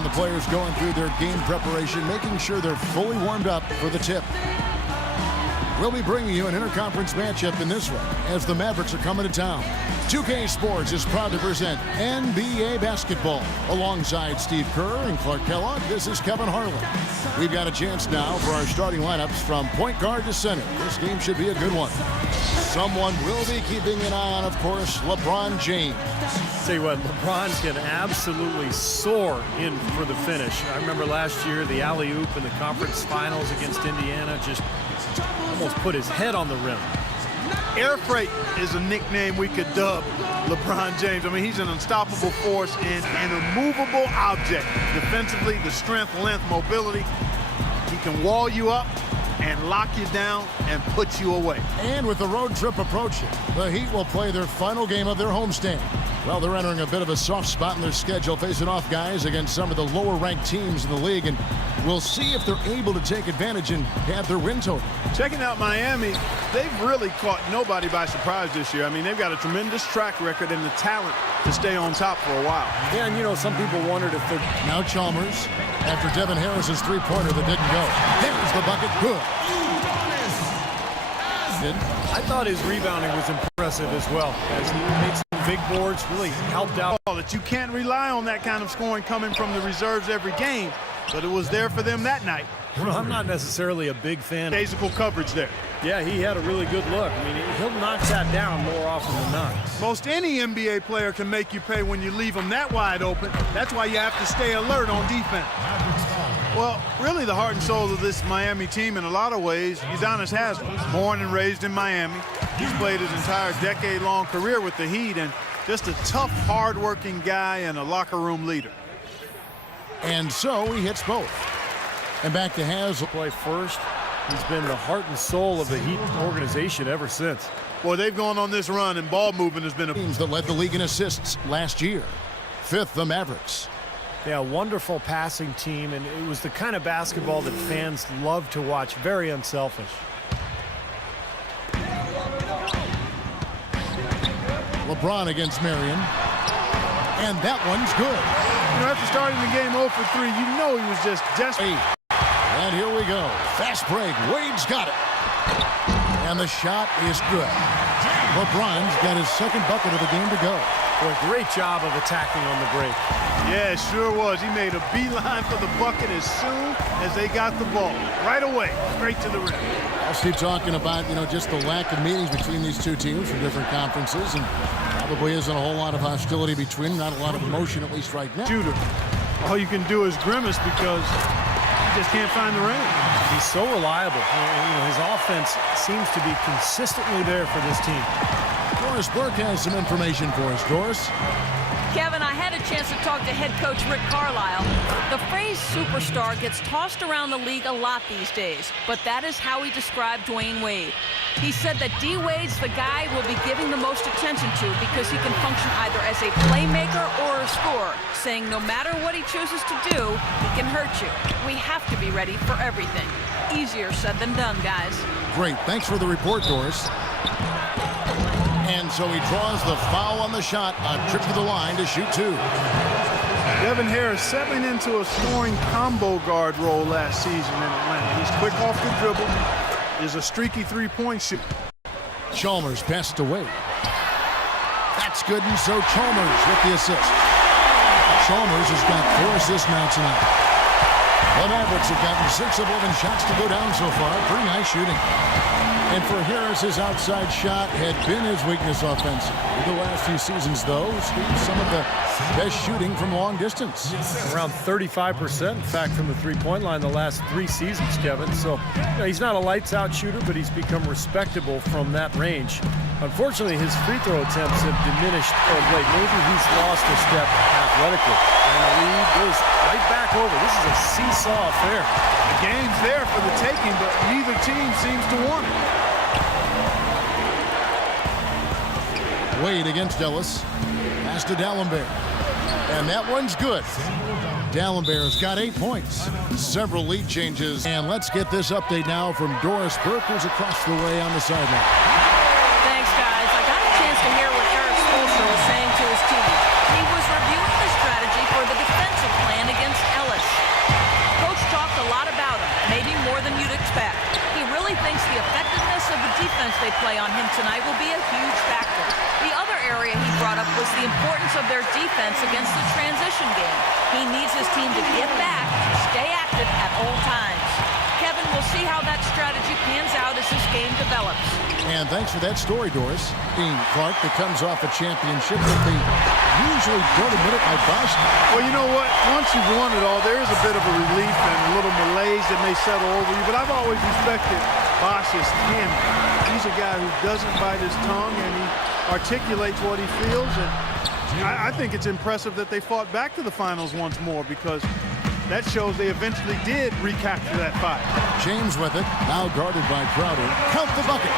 And the players going through their game preparation, making sure they're fully warmed up for the tip. We'll be bringing you an interconference matchup in this one as the Mavericks are coming to town. 2K Sports is proud to present NBA basketball. Alongside Steve Kerr and Clark Kellogg, this is Kevin Harlan. We've got a chance now for our starting lineups from point guard to center. This game should be a good one. Someone will be keeping an eye on, of course, LeBron James. Tell you what, LeBron can absolutely soar in for the finish. I remember last year the alley-oop in the conference finals against Indiana, just almost put his head on the rim. Air freight is a nickname we could dub LeBron James. I mean, he's an unstoppable force and an immovable object. Defensively, the strength, length, mobility. He can wall you up and lock you down and put you away. And with the road trip approaching, the Heat will play their final game of their homestand. Well, they're entering a bit of a soft spot in their schedule, facing off guys against some of the lower-ranked teams in the league, and we'll see if they're able to take advantage and have their win total. Checking out Miami, they've really caught nobody by surprise this year. I mean, they've got a tremendous track record and the talent to stay on top for a while. Yeah, and you know, some people wondered if they're... Now Chalmers, after Devin Harris's three-pointer that didn't go. There's the bucket, good. I thought his rebounding was impressive as well, as he made some big boards, really helped out. That you can't rely on that kind of scoring coming from the reserves every game, but it was there for them that night. Well, I'm not necessarily a big fan. Physical coverage there. Yeah, he had a really good look. I mean, he'll knock that down more often than not. Most any NBA player can make you pay when you leave them that wide open. That's why you have to stay alert on defense. Well, really the heart and soul of this Miami team in a lot of ways, Udonis Haslem, born and raised in Miami. He's played his entire decade-long career with the Heat and just a tough, hard-working guy and a locker room leader. And so he hits both. And back to Haslem. Play first. He's been the heart and soul of the Heat organization ever since. Boy, they've gone on this run, and ball movement has been a... Teams that led the league in assists last year. Fifth, the Mavericks. Yeah, wonderful passing team, and it was the kind of basketball that fans love to watch. Very unselfish. LeBron against Marion. And that one's good. You know, after starting the game 0 for 3, you know he was just desperate. And here we go. Fast break. Wade's got it. And the shot is good. LeBron's got his second bucket of the game to go. Boy, great job of attacking on the break. Yeah, it sure was. He made a beeline for the bucket as soon as they got the ball. Right away, straight to the rim. I'll keep talking about, you know, just the lack of meetings between these two teams from different conferences, and probably isn't a whole lot of hostility between them, not a lot of emotion, at least right now. Shooter, all you can do is grimace because he just can't find the range. He's so reliable. You know, his offense seems to be consistently there for this team. Doris Burke has some information for us. Doris? Kevin, I had a chance to talk to head coach Rick Carlisle. The phrase superstar gets tossed around the league a lot these days, but that is how he described Dwayne Wade. He said that D. Wade's the guy we'll be giving the most attention to because he can function either as a playmaker or a scorer, saying no matter what he chooses to do, he can hurt you. We have to be ready for everything. Easier said than done, guys. Great. Thanks for the report, Doris. And so he draws the foul on the shot, a trip to the line to shoot two. Devin Harris settling into a scoring combo guard role last season in Atlanta. He's quick off the dribble, is a streaky three-point shooter. Chalmers passed away. That's good, and so Chalmers with the assist. Chalmers has got 4 assists now tonight. The Mavericks have gotten 6 of 11 shots to go down so far. Pretty nice shooting. And for Harris, his outside shot had been his weakness offensively. The last few seasons, though, some of the best shooting from long distance. Around 35%, in fact, from the three-point line the last 3 seasons, Kevin. So, you know, he's not a lights-out shooter, but he's become respectable from that range. Unfortunately, his free throw attempts have diminished of late. Maybe he's lost a step athletically. And the lead goes right back over. This is a seesaw affair. The game's there for the taking, but neither team seems to want it. Wade against Ellis. Pass to D'Alembert. And that one's good. D'Alembert's got 8 points. Several lead changes. And let's get this update now from Doris Burke, who's across the way on the sideline. Thanks, guys. I got a chance to hear what Eric Spoelstra was saying to his team. He was reviewing the strategy for the defensive plan against they play on him tonight will be a huge factor. The other area he brought up was the importance of their defense against the transition game. He needs his team to get back, stay active at all times. Kevin, we'll see how that strategy pans out as this game develops. And thanks for that story, Doris. Dean Clark that comes off a championship that they usually don't admit it like Boston. Well, you know what? Once you've won it all, there is a bit of a relief and a little malaise that may settle over you. But I've always respected Bosch's hammer. He's a guy who doesn't bite his tongue, and he articulates what he feels. And I think it's impressive that they fought back to the finals once more, because that shows they eventually did recapture that fight. James with it, now guarded by Crowder. Count the bucket.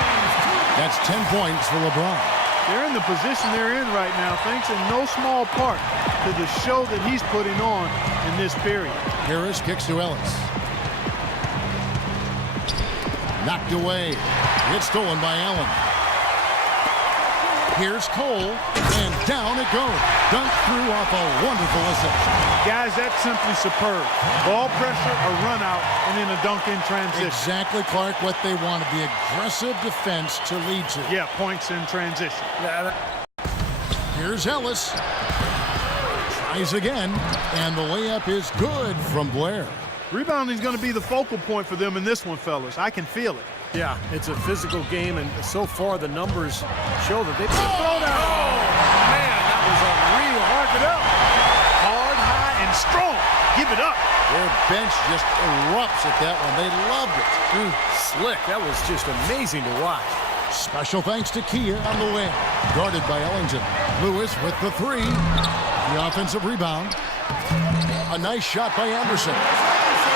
That's 10 points for LeBron. They're in the position they're in right now, thanks in no small part to the show that he's putting on in this period. Harris kicks to Ellis. Knocked away. It's stolen by Allen. Here's Cole, and down it goes. Dunked through off a wonderful assist. Guys, that's simply superb. Ball pressure, a run out, and then a dunk in transition. Exactly, Clark, what they wanted. The aggressive defense to lead to. Yeah, points in transition. Here's Ellis. Tries again, and the layup is good from Blair. Rebounding is going to be the focal point for them in this one, fellas. I can feel it. Yeah, it's a physical game, and so far the numbers show that they've been thrown out. Oh, man, that was unreal. Hark it up. Hard, high, and strong. Give it up. Their bench just erupts at that one. They loved it. Slick. That was just amazing to watch. Special thanks to Kia on the wing. Guarded by Ellington. Lewis with the three. The offensive rebound. A nice shot by Anderson.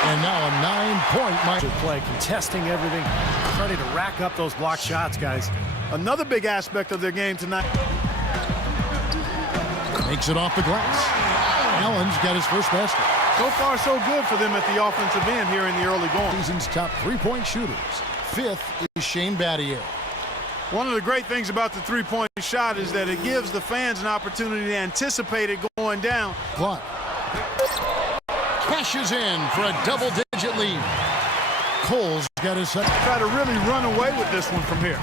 And now a 9-point play, contesting everything, trying to rack up those block shots, guys. Another big aspect of their game tonight. Makes it off the glass. Allen's got his first basket. So far, so good for them at the offensive end here in the early going. Season's top three-point shooters. Fifth is Shane Battier. One of the great things about the three-point shot is that it gives the fans an opportunity to anticipate it going down. Clark cashes in for a double-digit lead. Cole's got his second. Try to really run away with this one from here.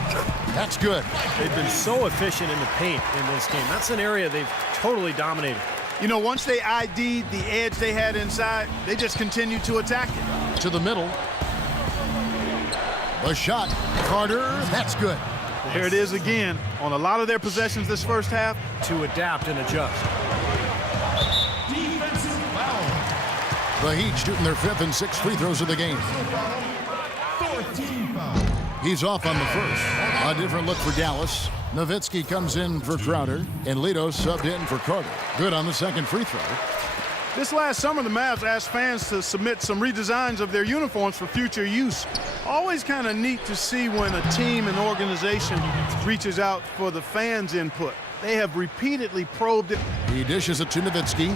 That's good. They've been so efficient in the paint in this game. That's an area they've totally dominated. You know, once they ID'd the edge they had inside, they just continued to attack it. To the middle. A shot. Carter, that's good. Here it is again. On a lot of their possessions this first half. To adapt and adjust. The Heat shooting their fifth and sixth free throws of the game. He's off on the first. A different look for Dallas. Nowitzki comes in for Crowder, and Lito subbed in for Carter. Good on the second free throw. This last summer, the Mavs asked fans to submit some redesigns of their uniforms for future use. Always kind of neat to see when a team and organization reaches out for the fans' input. They have repeatedly probed it. He dishes it to Nowitzki.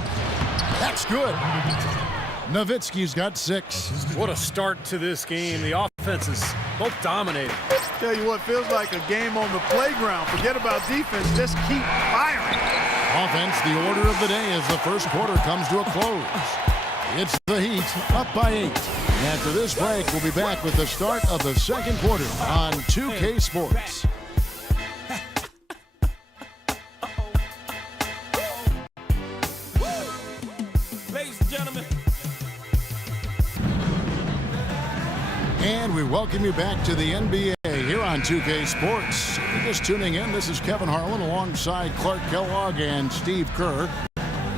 That's good. Nowitzki's got 6. What a start to this game. The offense is both dominating. Tell you what, feels like a game on the playground. Forget about defense, just keep firing. Offense, the order of the day as the first quarter comes to a close. It's the Heat up by 8. After this break, we'll be back with the start of the second quarter on 2K Sports. Ladies and gentlemen. And we welcome you back to the NBA here on 2K Sports. If you're just tuning in, this is Kevin Harlan alongside Clark Kellogg and Steve Kerr.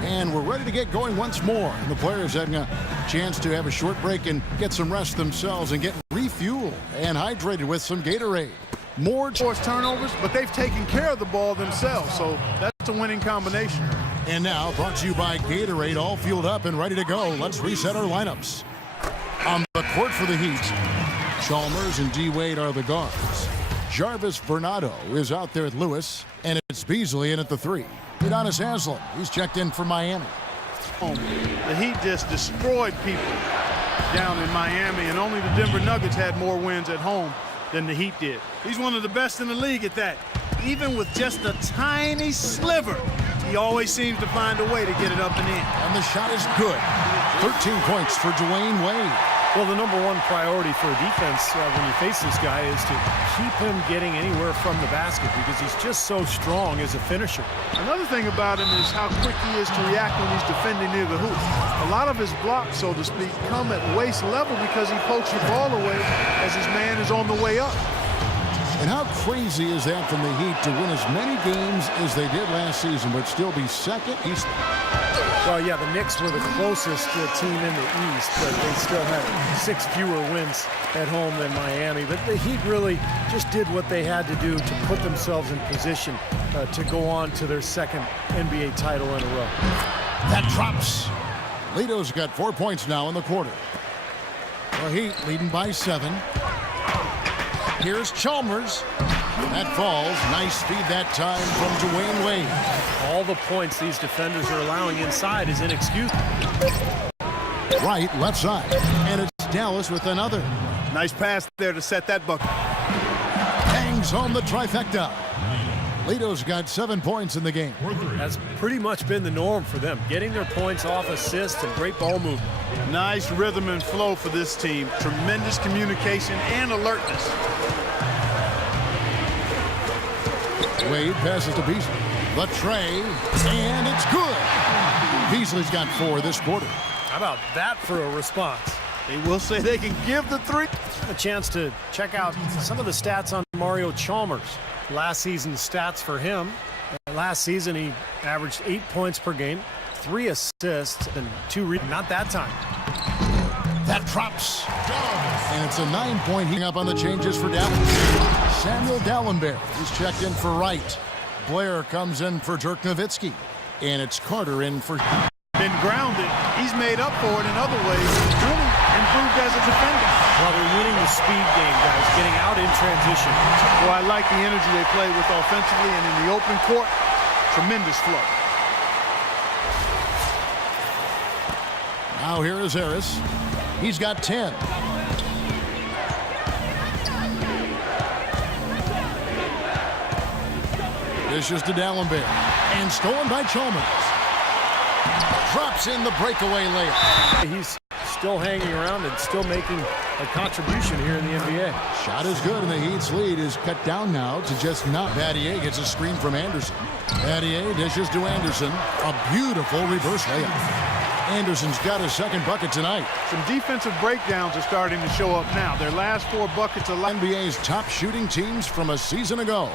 And we're ready to get going once more. And the players having a chance to have a short break and get some rest themselves and get refueled and hydrated with some Gatorade. More forced turnovers, but they've taken care of the ball themselves, so that's a winning combination. And now, brought to you by Gatorade, all fueled up and ready to go. Let's reset our lineups. On the court for the Heat, Chalmers and D. Wade are the guards. Jarvis Bernardo is out there at Lewis, and it's Beasley in at the 3. Udonis Haslem, he's checked in for Miami. The Heat just destroyed people down in Miami, and only the Denver Nuggets had more wins at home than the Heat did. He's one of the best in the league at that. Even with just a tiny sliver, he always seems to find a way to get it up and in. And the shot is good. 13 points for Dwayne Wade. Well, the number one priority for a defense when you face this guy is to keep him getting anywhere from the basket because he's just so strong as a finisher. Another thing about him is how quick he is to react when he's defending near the hoop. A lot of his blocks, so to speak, come at waist level because he pokes the ball away as his man is on the way up. And how crazy is that from the Heat to win as many games as they did last season, but still be second East? Well, yeah, the Knicks were the closest team in the East, but they still had 6 fewer wins at home than Miami. But the Heat really just did what they had to do to put themselves in position to go on to their second NBA title in a row. That drops. Leto's got 4 points now in the quarter. The Heat leading by 7. Here's Chalmers. That falls. Nice feed that time from Dwayne Wade. All the points these defenders are allowing inside is inexcusable. Right, left side. And it's Dallas with another. Nice pass there to set that bucket. Hangs home the trifecta. Leto's got 7 points in the game. That's pretty much been the norm for them, getting their points off assists and great ball movement. Nice rhythm and flow for this team. Tremendous communication and alertness. Wade passes to Beasley. The tray, and it's good. Beasley's got 4 this quarter. How about that for a response? They will say they can give the 3. A chance to check out some of the stats on Mario Chalmers. Last season's stats for him. Last season he averaged 8 points per game, 3 assists, and 2 rebounds. Not that time. That drops. And it's a 9-point heat up on the changes for Dallas. Samuel Dallenberg is checked in for Wright. Blair comes in for Dirk Nowitzki. And it's Carter in for... Been grounded. He's made up for it in other ways. He's really improved as a defender. Well, they're winning the speed game, guys, getting out in transition. Well, I like the energy they play with offensively, and in the open court, tremendous flow. Now here is Harris. He's got 10. Dishes to Dallenberg. And stolen by Chalmers. Drops in the breakaway layup. He's still hanging around and still making a contribution here in the NBA. Shot is good, and the Heat's lead is cut down now to just 9. Battier gets a screen from Anderson. Battier dishes to Anderson. A beautiful reverse layup. Anderson's got his second bucket tonight. Some defensive breakdowns are starting to show up now. Their last 4 buckets are NBA's top shooting teams from a season ago.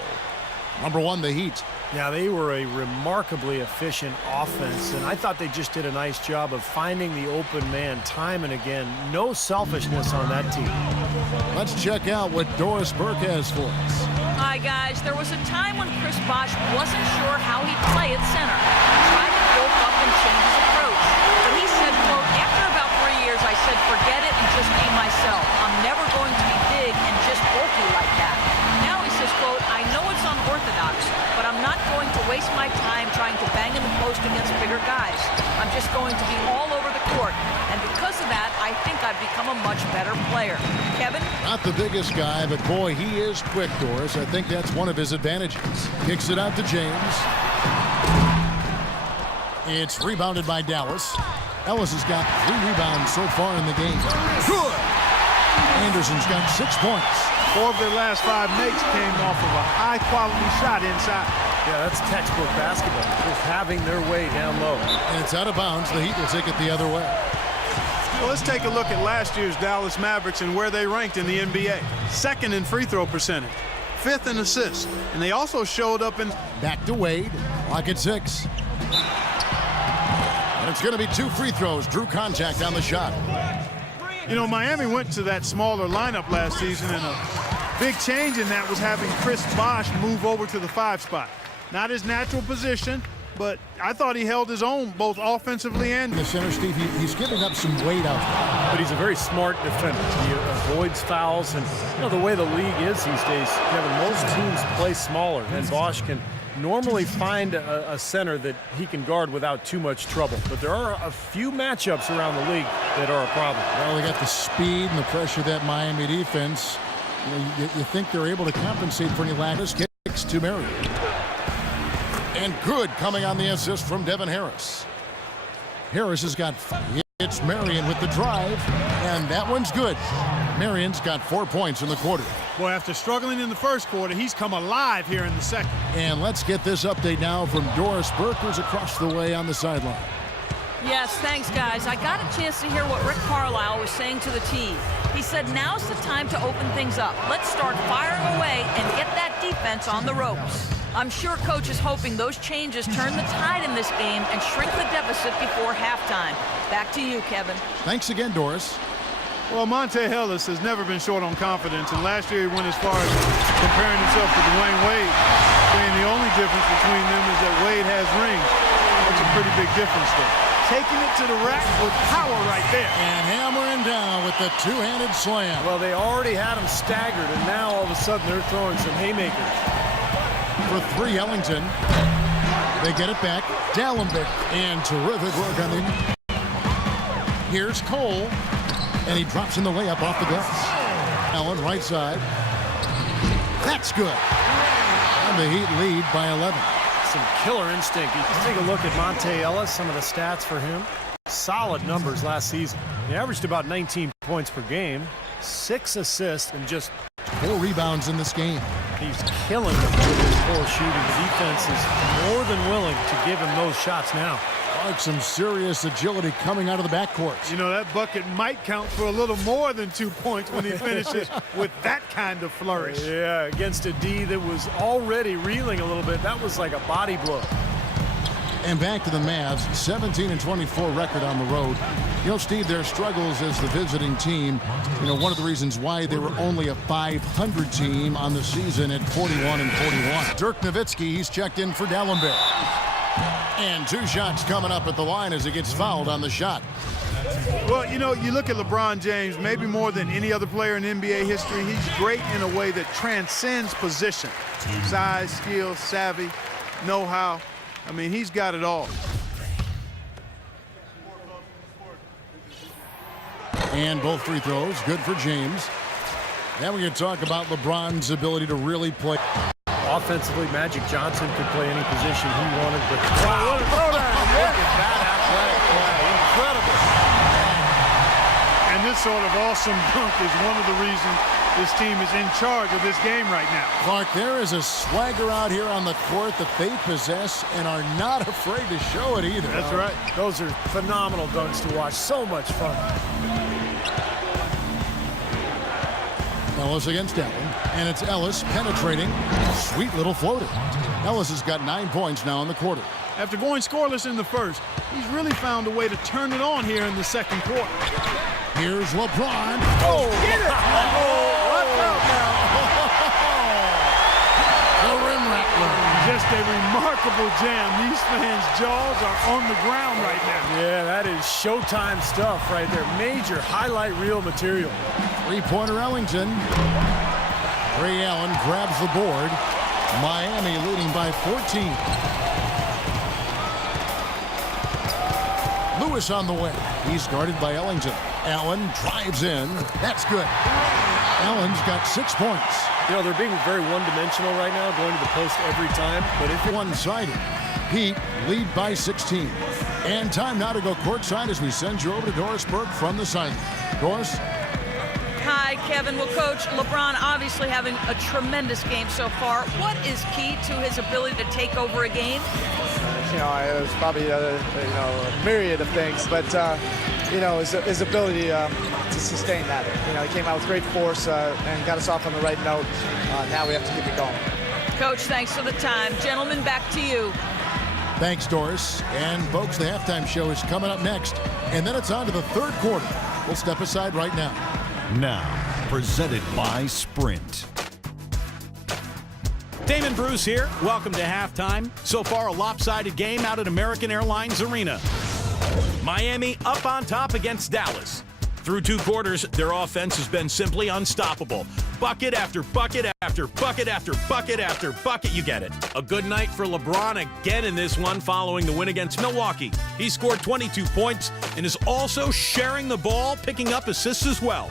Number 1, the Heat. Yeah, they were a remarkably efficient offense, and I thought they just did a nice job of finding the open man time and again. No selfishness on that team. Let's check out what Doris Burke has for us. Hi, guys. There was a time when Chris Bosh wasn't sure how he'd play at center. He tried to bulk up and change his approach. But he said, quote, after about 3 years, I said, forget it and just be myself. I'm never going to be big and just bulky like that. Now he says, quote, I know it's unorthodox, but I'm not going to waste my time trying to bang in the post against bigger guys. I'm just going to be all over the court. And because of that, I think I've become a much better player. Kevin? Not the biggest guy, but boy, he is quick, Doris. I think that's one of his advantages. Kicks it out to James. It's rebounded by Dallas. Ellis has got 3 rebounds so far in the game. Good! Anderson's got 6 points. 4 of their last 5 makes came off of a high-quality shot inside. Yeah, that's textbook basketball. Just having their way down low. And it's out of bounds. The Heat will take it the other way. Well, let's take a look at last year's Dallas Mavericks and where they ranked in the NBA. 2nd in free throw percentage, 5th in assists, and they also showed up in... Back to Wade. Clock at 6. And it's going to be 2 free throws. Drew contact on the shot. You know, Miami went to that smaller lineup last season, and a big change in that was having Chris Bosh move over to the 5 spot. Not his natural position, but I thought he held his own both offensively and... In the center, Steve, he's giving up some weight out there. But he's a very smart defender. He avoids fouls, and you know the way the league is these days, Kevin, most teams play smaller, and Bosh can normally find a center that he can guard without too much trouble. But there are a few matchups around the league that are a problem. Well, they got the speed and the pressure of that Miami defense. You think they're able to compensate for any lack of kicks to Murray. And good coming on the assist from Devin Harris. Harris has got 5. It's Marion with the drive, and that one's good. Marion's got 4 points in the quarter. Boy, after struggling in the first quarter, he's come alive here in the second. And let's get this update now from Doris Burke, who's across the way on the sideline. Yes, thanks, guys. I got a chance to hear what Rick Carlisle was saying to the team. He said, now's the time to open things up. Let's start firing away and get that defense on the ropes. I'm sure Coach is hoping those changes turn the tide in this game and shrink the deficit before halftime. Back to you, Kevin. Thanks again, Doris. Well, Monte Ellis has never been short on confidence, and last year he went as far as comparing himself to Dwayne Wade, saying the only difference between them is that Wade has rings. That's a pretty big difference there. Taking it to the rack with power right there. And hammering down with the two-handed slam. Well, they already had him staggered, and now all of a sudden they're throwing some haymakers. For 3, Ellington. They get it back. Dallenberg. And terrific work on him. Here's Cole. And he drops in the layup off the glass. Allen, right side. That's good. And the Heat lead by 11. Some killer instinct. You can take a look at Monte Ellis, some of the stats for him. Solid numbers last season. He averaged about 19 points per game, 6 assists, and just 4 rebounds in this game. he's killing them with his poor shooting. The defense is more than willing to give him those shots now. Like some serious agility coming out of the backcourt. You know, that bucket might count for a little more than 2 points when he finishes with that kind of flourish. Yeah, against a D that was already reeling a little bit. That was like a body blow. And back to the Mavs, 17-24 record on the road. You know, Steve, their struggles as the visiting team, you know, one of the reasons why they were only a 500 team on the season at 41-41. Dirk Nowitzki, he's checked in for Dallenberg. And 2 shots coming up at the line as he gets fouled on the shot. Well, you know, you look at LeBron James, maybe more than any other player in NBA history, he's great in a way that transcends position. Size, skill, savvy, know-how. I mean, he's got it all. And both free throws, good for James. Now we can talk about LeBron's ability to really play. Offensively, Magic Johnson could play any position he wanted, but wow, what a throwdown! Look at that athletic play. Incredible. And this sort of awesome dunk is one of the reasons this team is in charge of this game right now. Clark, there is a swagger out here on the court that they possess and are not afraid to show it either. That's right. Those are phenomenal dunks to watch. So much fun. Ellis against Allen, and it's Ellis penetrating. Sweet little floater. Ellis has got 9 points now in the quarter. After going scoreless in the first, he's really found a way to turn it on here in the second quarter. Here's LeBron. Oh, get it! Watch out now. The rim rattler. Just a remarkable jam. These fans' jaws are on the ground right now. Yeah, that is Showtime stuff right there. Major highlight reel material. 3-pointer Ellington. Ray Allen grabs the board. Miami leading by 14. Lewis on the way. He's guarded by Ellington. Allen drives in. That's good. Allen's got 6 points. You know, they're being very one-dimensional right now, going to the post every time. But if One-sided. Heat lead by 16. And time now to go courtside as we send you over to Doris Burke from the sideline. Doris? Hi, Kevin. Well, Coach, LeBron obviously having a tremendous game so far. What is key to his ability to take over a game? You know, it was probably a myriad of things, but you know, his ability to sustain that. You know, he came out with great force and got us off on the right note. Now we have to keep it going. Coach, thanks for the time. Gentlemen, back to you. Thanks, Doris. And folks, the halftime show is coming up next. And then it's on to the third quarter. We'll step aside right now. Now, presented by Sprint. Damon Bruce here. Welcome to halftime. So far, a lopsided game out at American Airlines Arena. Miami up on top against Dallas. Through 2 quarters, their offense has been simply unstoppable. Bucket after bucket after bucket after bucket after bucket. You get it. A good night for LeBron again in this one following the win against Milwaukee. He scored 22 points and is also sharing the ball, picking up assists as well.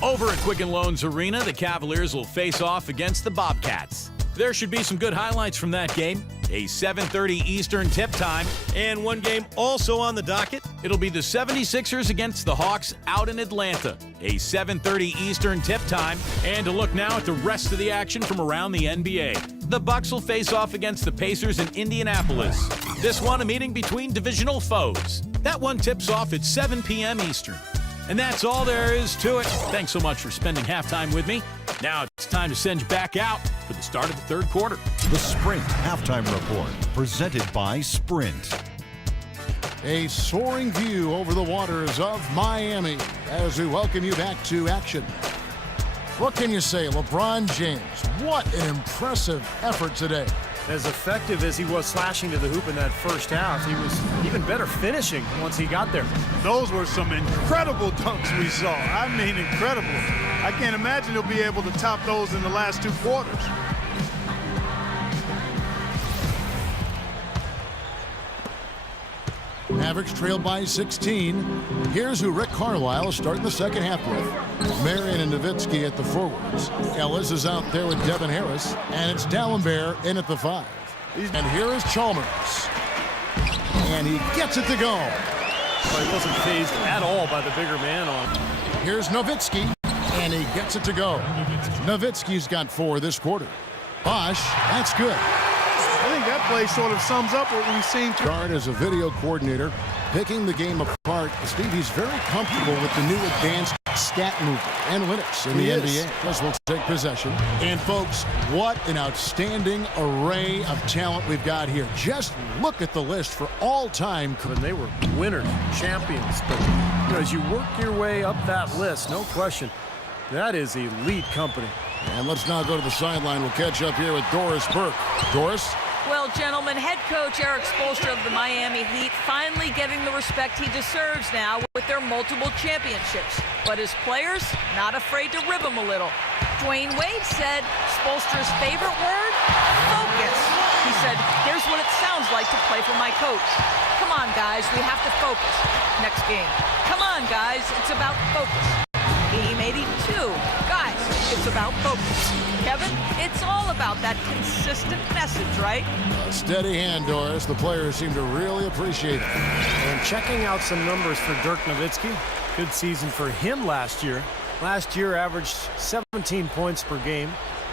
Over at Quicken Loans Arena, the Cavaliers will face off against the Bobcats. There should be some good highlights from that game. A 7:30 Eastern tip time. And one game also on the docket. It'll be the 76ers against the Hawks out in Atlanta. A 7:30 Eastern tip time. And to look now at the rest of the action from around the NBA. The Bucks will face off against the Pacers in Indianapolis. This one a meeting between divisional foes. That one tips off at 7 p.m. Eastern. And that's all there is to it. Thanks so much for spending halftime with me. Now it's time to send you back out for the start of the third quarter. The Sprint Halftime Report, presented by Sprint. A soaring view over the waters of Miami as we welcome you back to action. What can you say, LeBron James? What an impressive effort today. As effective as he was slashing to the hoop in that first half, he was even better finishing once he got there. Those were some incredible dunks we saw. I mean, incredible. I can't imagine he'll be able to top those in the last two quarters. Mavericks trailed by 16. Here's who Rick Carlisle is starting the second half with. Marion and Nowitzki at the forwards. Ellis is out there with Devin Harris. And it's Dallenberg in at the 5. And here is Chalmers. And he gets it to go. Well, he wasn't phased at all by the bigger man on him. Here's Nowitzki. And he gets it to go. Nowitzki's got 4 this quarter. Bosch, that's good. I think that play sort of sums up what we've seen. Guard as a video coordinator, picking the game apart. Steve, he's very comfortable with the new advanced stat movement analytics in the NBA. Plus, we'll take possession. And folks, what an outstanding array of talent we've got here. Just look at the list for all-time. And they were winners, champions. But you know, as you work your way up that list, no question, that is elite company. And let's now go to the sideline. We'll catch up here with Doris Burke. Doris? Well, gentlemen, head coach Eric Spoelstra of the Miami Heat finally getting the respect he deserves now with their multiple championships. But his players, not afraid to rib him a little. Dwayne Wade said Spoelstra's favorite word, focus. He said, here's what it sounds like to play for my coach. Come on, guys, we have to focus. Next game. Come on, guys, it's about focus. Game 82. Guys, it's about focus. Kevin, it's all about that consistent message, right? A steady hand, Doris. The players seem to really appreciate it. And checking out some numbers for Dirk Nowitzki. Good season for him last year. Last year averaged 17 points per game,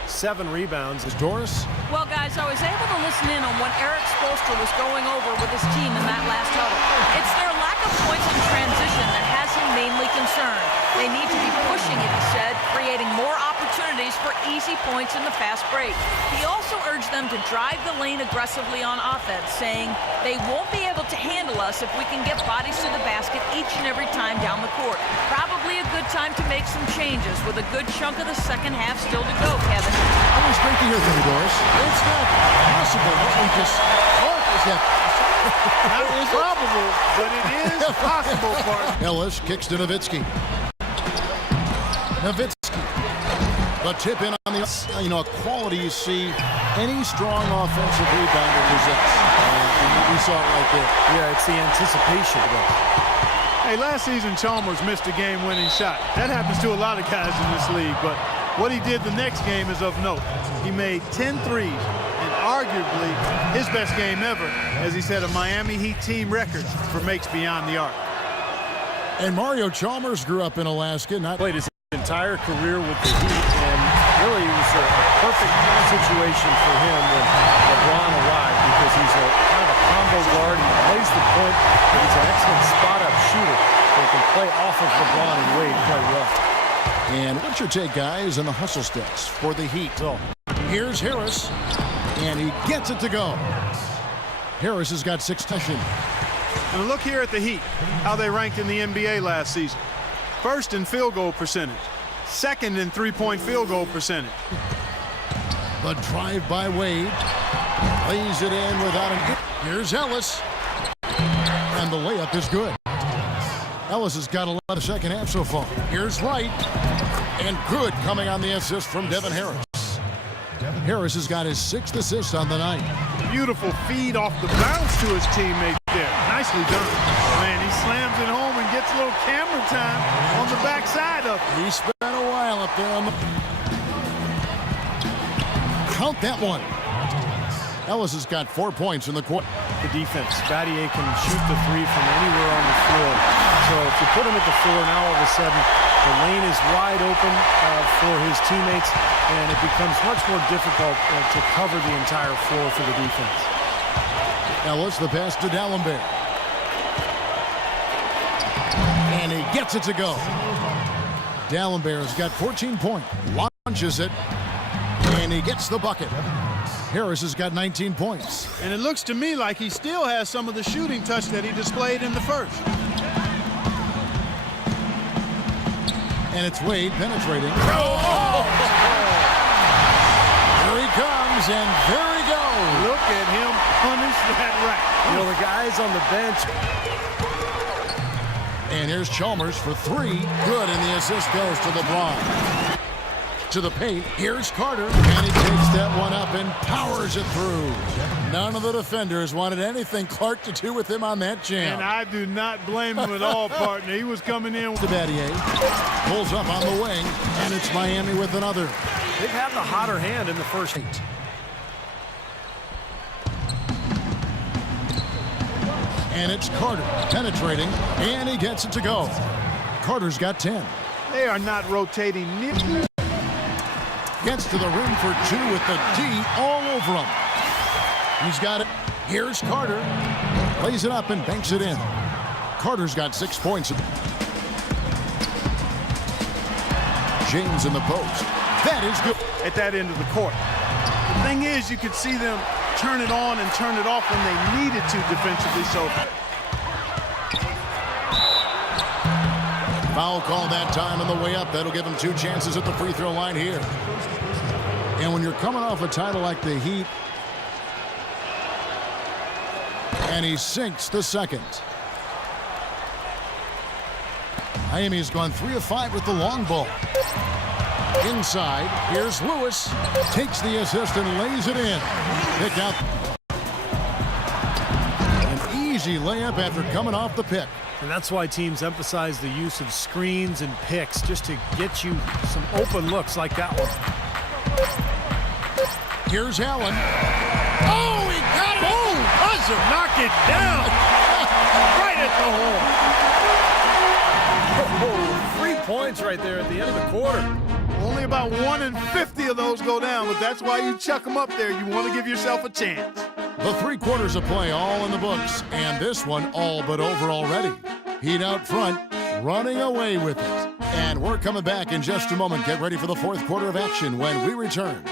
7 rebounds. Is Doris? Well, guys, I was able to listen in on what Eric Spoelstra was going over with his team in that last huddle. It's their lack of points in transition that has him mainly concerned. They need to be pushing it, he said, creating more opportunities for easy points in the fast break. He also urged them to drive the lane aggressively on offense, saying they won't be able to handle us if we can get bodies to the basket each and every time down the court. Probably a good time to make some changes with a good chunk of the second half still to go, Kevin. Always great to hear from you, Doris. It's not possible what we just Not probable, but it is possible, Bart. Ellis kicks to Nowitzki. Nowitzki. The tip in on the, a quality you see any strong offensive rebounder possess. And we saw it right there. Yeah, it's the anticipation. Hey, last season Chalmers missed a game-winning shot. That happens to a lot of guys in this league, but what he did the next game is of note. He made 10 threes, and arguably his best game ever, as he set a Miami Heat team record for makes beyond the arc. And Mario Chalmers grew up in Alaska. Played his entire career with the Heat, and really it was a perfect situation for him when LeBron arrived, because he's a kind of a combo guard. He plays the point, but he's an excellent spot-up shooter. So he can play off of LeBron and Wade quite well. And what's your take, guys, on the hustle steps for the Heat? So here's Harris, and he gets it to go. Harris has got 6 touchdowns. And look here at the Heat, how they ranked in the NBA last season. First in field goal percentage, second in three-point field goal percentage. The drive by Wade, lays it in without an. Here's Ellis, and the layup is good. Ellis has got a lot of second half so far. Here's Wright, and good coming on the assist from Devin Harris. Harris has got his 6th assist on the night. Beautiful feed off the bounce to his teammate there. Nicely done. Man, he slams it home and gets a little camera time on the backside of it. He spent a while up there on the. Count that one. Ellis has got 4 points in the quarter. The defense. Battier can shoot the three from anywhere on the floor. So if you put him at the floor, now all of a sudden the lane is wide open for his teammates, and it becomes much more difficult to cover the entire floor for the defense. Ellis, the pass to D'Alembert. And he gets it to go. D'Alembert has got 14 points. Launches it. And he gets the bucket. Harris has got 19 points. And it looks to me like he still has some of the shooting touch that he displayed in the first. And it's Wade penetrating. Oh! Here he comes, and there he goes. Look at him punish that rack. You know, the guys on the bench. And here's Chalmers for three. Good, and the assist goes to LeBron. To the paint, here's Carter, and he takes that one up and powers it through. None of the defenders wanted anything Clark to do with him on that jam. And I do not blame him at all, partner. He was coming in. To Battier, pulls up on the wing, and it's Miami with another. They've had the hotter hand in the first 8. And it's Carter penetrating, and he gets it to go. Carter's got 10. They are not rotating nearly. Gets to the rim for 2 with the D all over him. He's got it. Here's Carter. Plays it up and banks it in. Carter's got 6 points. James in the post. That is good. At that end of the court. The thing is, you could see them turn it on and turn it off when they needed to defensively. So foul call that time on the way up. That'll give him 2 chances at the free throw line here. And when you're coming off a title like the Heat, and he sinks the second. Miami's gone 3 of 5 with the long ball. Inside, here's Lewis. Takes the assist and lays it in. Pick out. An easy layup after coming off the pick. And that's why teams emphasize the use of screens and picks, just to get you some open looks like that one. Here's Allen. Oh, he got it! boom! Buzzer, knock it down! Right at the hole. Oh, 3 points right there at the end of the quarter. Only about 1 in 50 of those go down, but that's why you chuck them up there. You want to give yourself a chance. The 3 quarters of play all in the books, and this one all but over already. Heat out front, running away with it. And we're coming back in just a moment. Get ready for the 4th quarter of action when we return.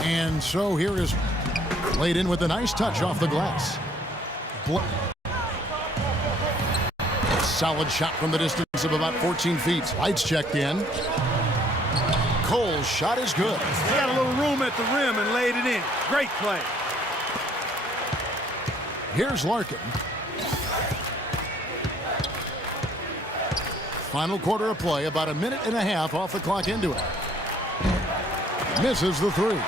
And so here is laid in with a nice touch off the glass. Solid shot from the distance of about 14 feet. Lights checked in. Cole's shot is good. He had a little room at the rim and laid it in. Great play. Here's Larkin. Final quarter of play, about 1.5 minutes off the clock into it. Misses the 3.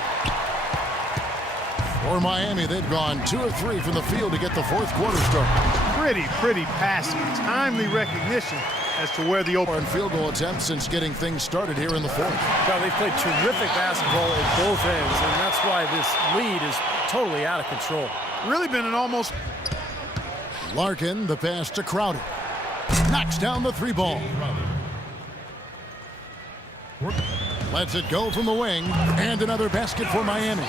For Miami, they've gone 2 of 3 from the field to get the 4th quarter started. Pretty passing. Timely recognition as to where the open field goal attempts since getting things started here in the 4th. Well, they've played terrific basketball at both ends, and that's why this lead is totally out of control. Really been an almost... Larkin, the pass to Crowder. Knocks down the 3 ball. Lets it go from the wing, and another basket for Miami.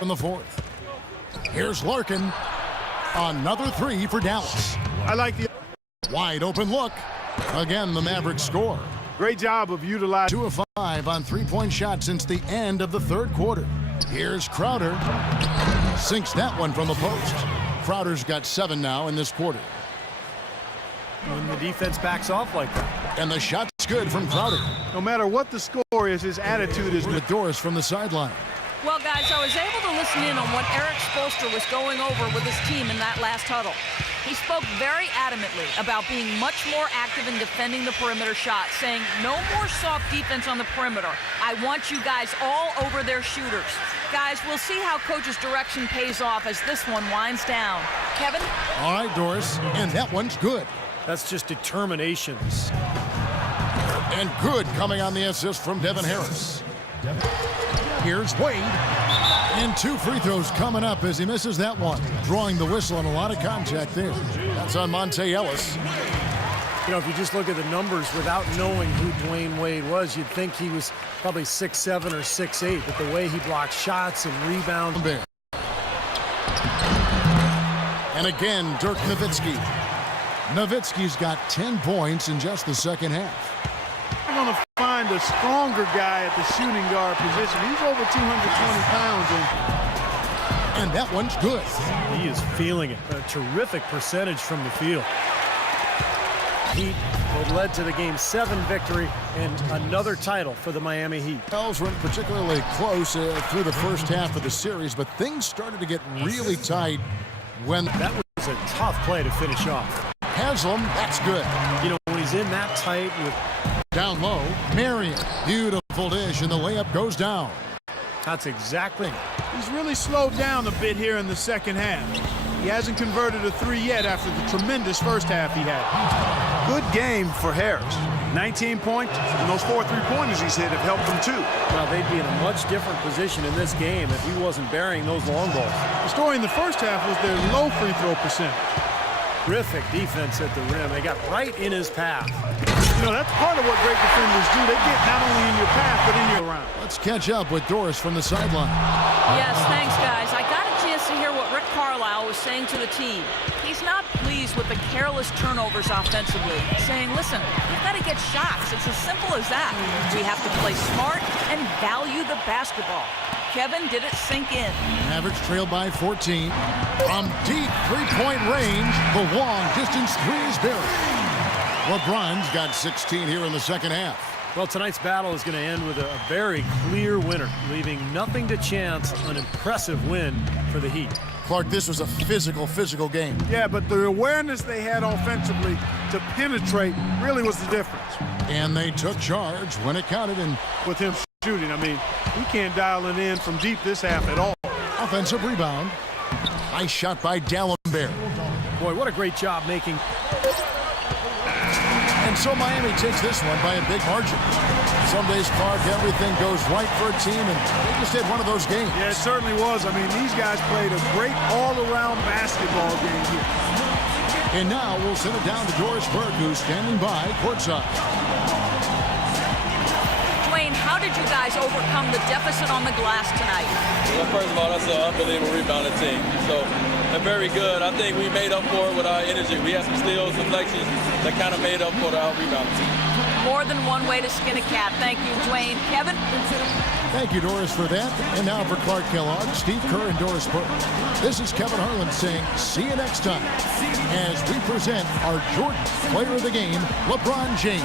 In the 4th. Here's Larkin. Another 3 for Dallas. I like the... Wide open look. Again, the Mavericks score. Great job of utilizing... 2 of 5 on 3-point shots since the end of the 3rd quarter. Here's Crowder. Sinks that one from the post. Crowder's got 7 now in this quarter. When the defense backs off like that. And the shot's good from Crowder. No matter what the score is, his attitude is... With Doris from the sideline. Well, guys, I was able to listen in on what Eric Spoelstra was going over with his team in that last huddle. He spoke very adamantly about being much more active in defending the perimeter shot, saying no more soft defense on the perimeter. I want you guys all over their shooters. Guys, we'll see how Coach's direction pays off as this one winds down. Kevin? All right, Doris, and that one's good. That's just determination. And good coming on the assist from Devin Harris. Here's Wade. And 2 free throws coming up as he misses that one. Drawing the whistle and a lot of contact there. That's on Monte Ellis. You know, if you just look at the numbers without knowing who Dwayne Wade was, you'd think he was probably 6'7" or 6'8", but the way he blocked shots and rebounds. And again, Dirk Nowitzki. Nowitzki's got 10 points in just the second half. They're going to find a stronger guy at the shooting guard position. He's over 220 pounds. And that one's good. He is feeling it. A terrific percentage from the field. Heat that led to the Game 7 victory and another title for the Miami Heat. Bells weren't particularly close through the first half of the series, but things started to get really tight when that was a tough play to finish off. Haslam, that's good. You know, when he's in that tight with down low, Marion, beautiful dish, and the layup goes down. That's exactly. He's really slowed down a bit here in the second half. He hasn't converted a 3 yet after the tremendous first half he had. Good game for Harris. 19 points, and those 4 3-pointers he's hit have helped him too. Well, they'd be in a much different position in this game if he wasn't burying those long balls. The story in the first half was their low free throw percentage. Terrific defense at the rim. They got right in his path. You know, that's part of what great defenders do. They get not only in your path, but in your round. Let's catch up with Doris from the sideline. Yes, thanks, guys. I got a chance to hear what Rick Carlisle was saying to the team. He's not pleased with the careless turnovers offensively, saying, listen, we've got to get shots. It's as simple as that. We have to play smart and value the basketball. Kevin, did it sink in? Mavericks trailed by 14. From deep three-point range, the long distance three is buried. LeBron's got 16 here in the second half. Well, tonight's battle is going to end with a very clear winner, leaving nothing to chance. An impressive win for the Heat. Clark, this was a physical game. Yeah, but the awareness they had offensively to penetrate really was the difference. And they took charge when it counted. And with him shooting, I mean, he can't dial it in from deep this half at all. Offensive rebound. Nice shot by Dallenberg. Boy, what a great job making. And so Miami takes this one by a big margin. Some days, Clark, everything goes right for a team, and they just had one of those games. Yeah, it certainly was. I mean, these guys played a great all-around basketball game here. And now we'll send it down to Doris Burke, who's standing by courtside. Dwayne, how did you guys overcome the deficit on the glass tonight? Well, first of all, that's an unbelievable rebounding team. So they're very good. I think we made up for it with our energy. We had some steals, some flexions that kind of made up for our rebounding team. More than one way to skin a cat. Thank you, Dwayne. Kevin? Thank you, Doris, for that. And now for Clark Kellogg, Steve Kerr, and Doris Burke. This is Kevin Harlan saying, see you next time, as we present our Jordan Player of the Game, LeBron James.